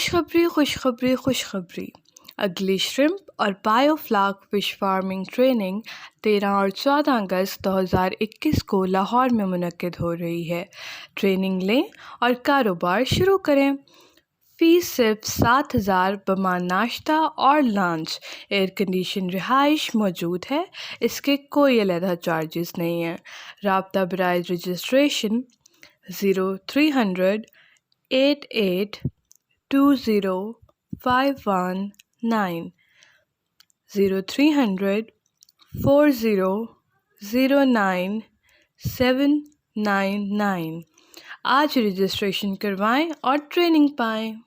खुशखबरी खुशखबरी खुशखबरी। अगली श्रिम्प और बायोफ्लाक फिश फार्मिंग ट्रेनिंग 13 और 14 अगस्त 2021 को लाहौर में मुनक्किद हो रही है। ट्रेनिंग लें और कारोबार शुरू करें। फ़ीस सिर्फ 7,000 बमा नाश्ता और लंच। एयर कंडीशन रिहाइश मौजूद है। इसके कोई अलहदा चार्जेस नहीं हैं। राब्ता बराए रजिस्ट्रेशन 0300 88 20519 0300 4009 799। आज रजिस्ट्रेशन करवाएं और ट्रेनिंग पाएं।